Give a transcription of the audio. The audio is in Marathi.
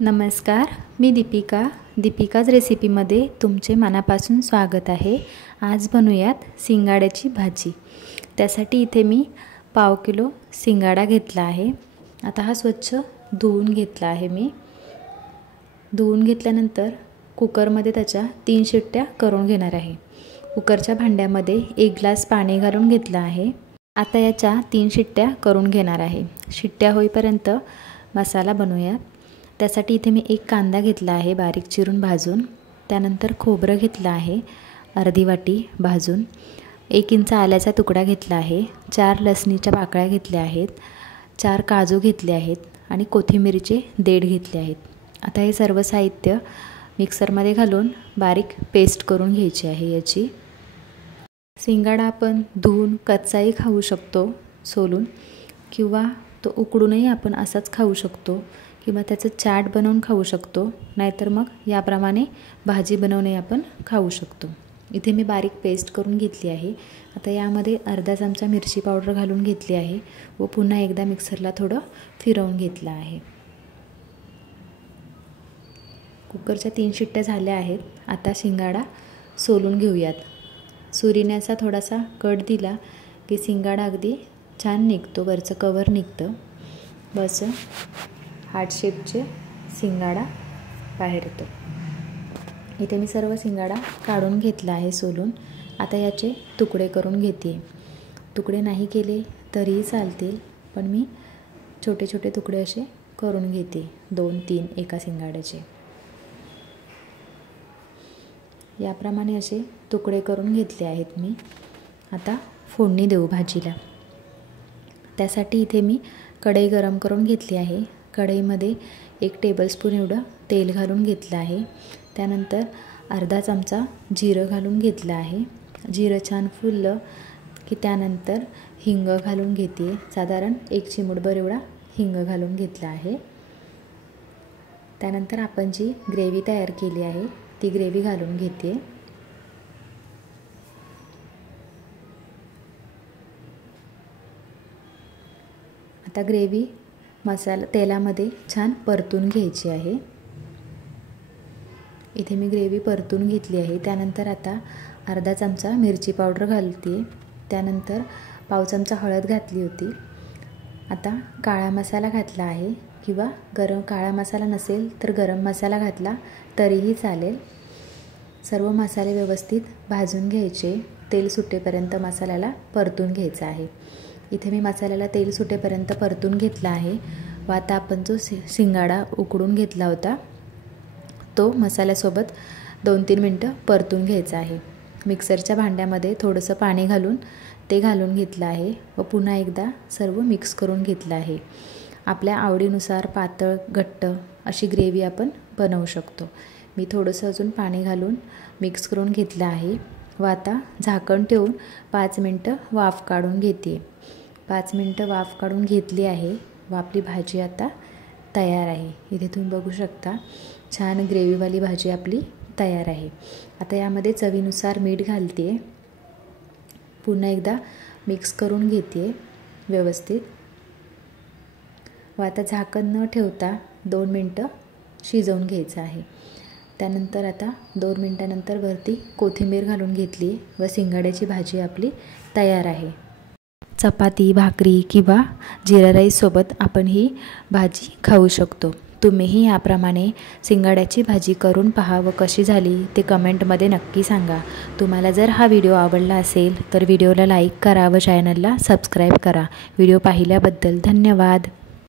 नमस्कार, मी दीपिकाज रेसिपीमध्ये तुमचे मनापासून स्वागत आहे। आज बनवूयात शिंगाड्याची भाजी। त्यासाठी इथे मी पाव किलो शिंगाडा घेतला आहे। आता हा स्वच्छ धुवून घेतला आहे। मी धुवून घेतल्यानंतर कुकरमध्ये त्याच्या 3 शिट्ट्या करून घेणार आहे। कुकरच्या भांड्यामध्ये 1 ग्लास पाणी घालून घेतलं आहे। आता याच्या 3 शिट्ट्या करून घेणार आहे। शिट्ट्या होईपर्यंत मसाला बनवूया। त्यासाठी इथे मी 1 कांदा घेतला आहे बारीक चिरून भाजून। त्यानंतर खोबरं घेतलं आहे अर्धी वाटी भाजून। 1 इंच आल्याचा तुकडा घेतला आहे। 4 लसणीच्या पाकळ्या घेतल्या आहेत। 4 काजू घेतले आहेत आणि कोथिंबीरचे देठ घेतले आहेत। आता हे सर्व साहित्य मिक्सरमध्ये घालून बारीक पेस्ट करून घ्यायची आहे याची। शिंगाडा आपण धुवून कच्चाही खाऊ शकतो सोलून, किंवा तो उकडूनही आपण असाच खाऊ शकतो, किंवा त्याचं चाट बनवून खाऊ शकतो, नाहीतर मग याप्रमाणे भाजी बनवून आपण खाऊ शकतो। इथे मी बारीक पेस्ट करून घेतली आहे। आता यामध्ये अर्धा चमचा मिरची पावडर घालून घेतली आहे व पुन्हा एकदा मिक्सरला थोडं फिरवून घेतलं आहे। कुकरच्या 3 शिट्ट्या झाल्या आहेत। आता शिंगाडा सोलून घेऊयात। सुरीने असा थोडासा कट दिला की शिंगाडा अगदी छान निघतो, वरचं कवर निघतं। बस हार्ट शेपचे शिंगाडा बाहेर येतो। इथे मी सर्व शिंगाडा काढून घेतला आहे सोलून। आता याचे तुकडे करून घेते। तुकडे नाही केले तरीही चालतील, पण मी छोटे छोटे तुकडे असे करून घेते, 2-3 एका शिंगाड्याचे। याप्रमाणे असे तुकडे करून घेतले आहेत मी। आता फोडणी देऊ भाजीला। त्यासाठी इथे मी कढई गरम करून घेतली आहे। कढईमध्ये 1 टेबलस्पून एवढं तेल घालून घेतलं आहे। त्यानंतर अर्धा चमचा जिरं घालून घेतलं आहे। जिरं छान फुललं की त्यानंतर हिंग घालून घेते। साधारण 1 चिमूटभर एवढा हिंग घालून घेतला आहे। त्यानंतर आपण जी ग्रेव्ही तयार केली आहे ती ग्रेव्ही घालून घेते। आता ग्रेव्ही मसाला तेलामध्ये छान परतून घ्यायची आहे। इथे मी ग्रेव्ही परतून घेतली आहे। त्यानंतर आता अर्धा चमचा मिरची पावडर घालते। त्यानंतर पाव चमचा हळद घातली होती। आता काळा मसाला घातला आहे, किंवा काळा मसाला नसेल तर गरम मसाला घातला तरीही चालेल। सर्व मसाले व्यवस्थित भाजून घ्यायचे। तेल सुटेपर्यंत मसाल्याला परतून घ्यायचा आहे। इथे मी मसाल्याला तेल सुटेपर्यंत परतून घेतला आहे व आता आपण जो शिंगाडा उकडून घेतला होता तो मसाल्यासोबत 2-3 मिनटं परतून घ्यायचा आहे। मिक्सरच्या भांड्यामध्ये थोडंसं पाणी घालून ते घालून घेतलं आहे व पुन्हा एकदा सर्व मिक्स करून घेतलं आहे। आपल्या आवडीनुसार पातळ घट्ट अशी ग्रेव्ही आपण बनवू शकतो। मी थोडंसं अजून पाणी घालून मिक्स करून घेतलं आहे व आता झाकण ठेवून 5 मिनटं वाफ काढून घेते। 5 मिनटं वाफ काढून घेतली आहे व आपली भाजी आता तयार आहे। इथे तुम्ही बघू शकता छान ग्रेव्हीवाली भाजी आपली तयार आहे। आता यामध्ये चवीनुसार मीठ घालते। पुन्हा एकदा मिक्स करून घेते व्यवस्थित व आता झाकण न ठेवता 2 मिनटं शिजवून घ्यायचं आहे। त्यानंतर आता 2 मिनटानंतर वरती कोथिंबीर घालून घेतली व शिंगाड्याची भाजी आपली तयार आहे। चपाती, भाकरी किंवा जिरा राईस सोबत आपण ही भाजी खाऊ शकतो। तुम्हीही याप्रमाणे शिंगाड्याची भाजी करून पहा व कशी झाली ते कमेंटमध्ये नक्की सांगा। तुम्हाला जर हा व्हिडिओ आवडला असेल तर व्हिडिओला लाईक करा व चॅनलला सबस्क्राईब करा। व्हिडिओ पाहिल्याबद्दल धन्यवाद।